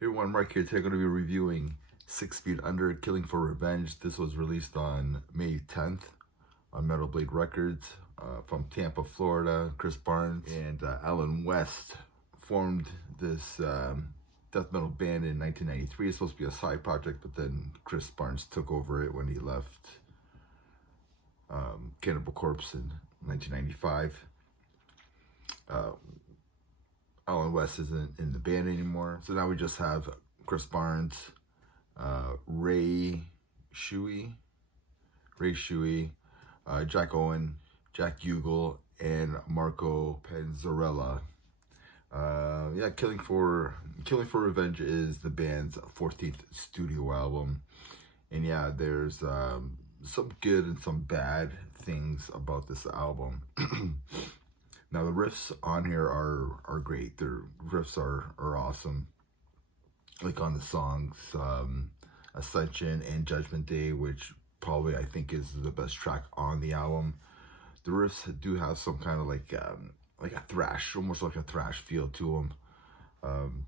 Hey everyone, Mark here. Today I'm going to be reviewing 6 Feet Under, Killing for Revenge. This was released on May 10th on Metal Blade Records from Tampa, Florida. Chris Barnes and Alan West formed this death metal band in 1993. It's supposed to be a side project, but then Chris Barnes took over it when he left Cannibal Corpse in 1995. Alan West isn't in the band anymore, so now we just have Chris Barnes, Ray Shuey, Jack Owen, Jack Ugle, and Marco Panzarella. Yeah, Killing for Revenge is the band's 14th studio album, and yeah, there's some good and some bad things about this album. Now the riffs on here are great. Their riffs are awesome. Like on the songs Ascension and Judgment Day, which probably I think is the best track on the album. The riffs do have some kind of like a thrash, almost like a thrash feel to them.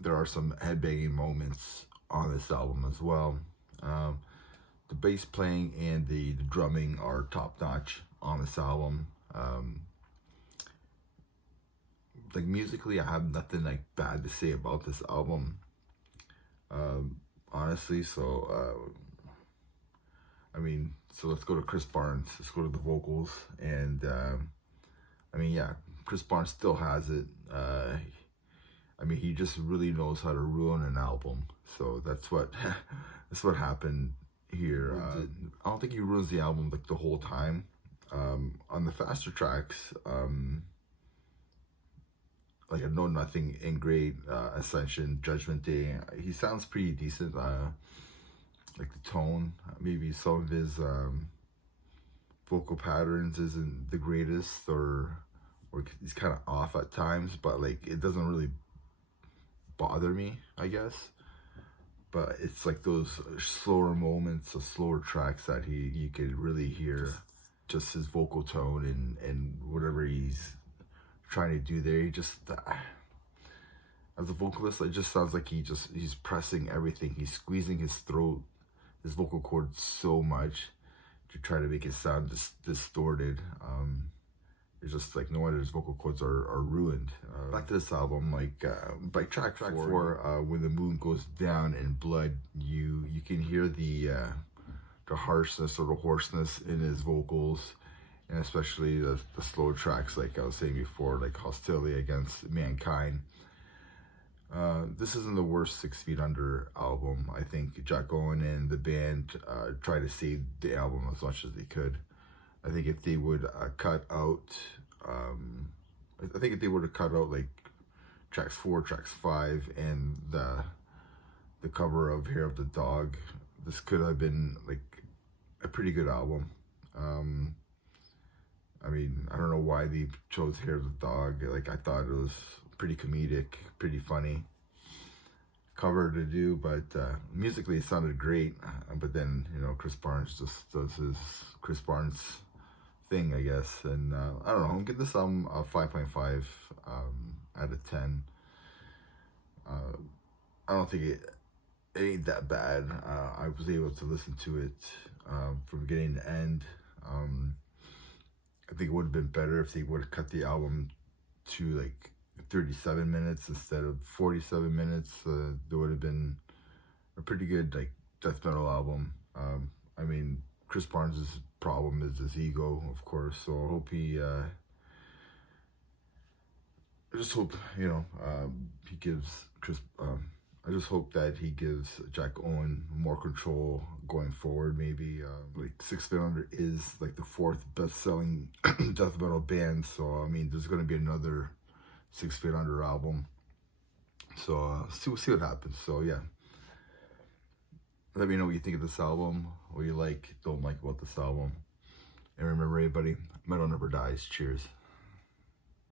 There are some headbanging moments on this album as well. The bass playing and the drumming are top notch on this album. Like musically, I have nothing like bad to say about this album, honestly. So I mean, so let's go to Chris Barnes. Let's go to the vocals, and I mean, yeah, Chris Barnes still has it. I mean, he just really knows how to ruin an album. So that's what that's what happened here. I don't think he ruins the album like the whole time. On the faster tracks, like a Know Nothing, Ingrate, Ascension, Judgment Day, he sounds pretty decent. Like the tone, maybe some of his vocal patterns isn't the greatest, or he's kind of off at times, but like it doesn't really bother me, I guess. But it's like those slower moments, the slower tracks that you could really hear just his vocal tone and whatever he's trying to do there. He just as a vocalist, it just sounds like he's pressing everything. He's squeezing his throat, his vocal cords so much to try to make it sound distorted. It's just like no wonder his vocal cords are ruined. Back to this album, like by track 4, When the Moon Goes Down in Blood, you can hear the harshness or the hoarseness in his vocals, and especially the slow tracks, like I was saying before, like Hostility Against Mankind. This isn't the worst 6 Feet Under album. I think Jack Owen and the band tried to save the album as much as they could. I think if they would cut out, I think if they would have cut out like tracks 4, tracks 5, and the cover of Hair of the Dog, this could have been like a pretty good album. I mean, I don't know why they chose Hair of the Dog. Like, I thought it was pretty comedic, pretty funny cover to do, but musically it sounded great. But then, you know, Chris Barnes just does his Chris Barnes thing, I guess. And I don't know, I'm giving this album a 5.5 out of 10. I don't think it ain't that bad. I was able to listen to it from beginning to end. I think it would have been better if they would have cut the album to like 37 minutes instead of 47 minutes. There would have been a pretty good like death metal album. I mean, Chris Barnes' problem is his ego, of course. So I hope I just hope, you know, he gives I just hope that he gives Jack Owen more control going forward. Maybe like 6 Feet Under is like the 4th best-selling death metal band. So I mean, there's gonna be another 6 Feet Under album. So see what happens. So yeah, let me know what you think of this album, what you like, don't like about this album. And remember, everybody, metal never dies. Cheers.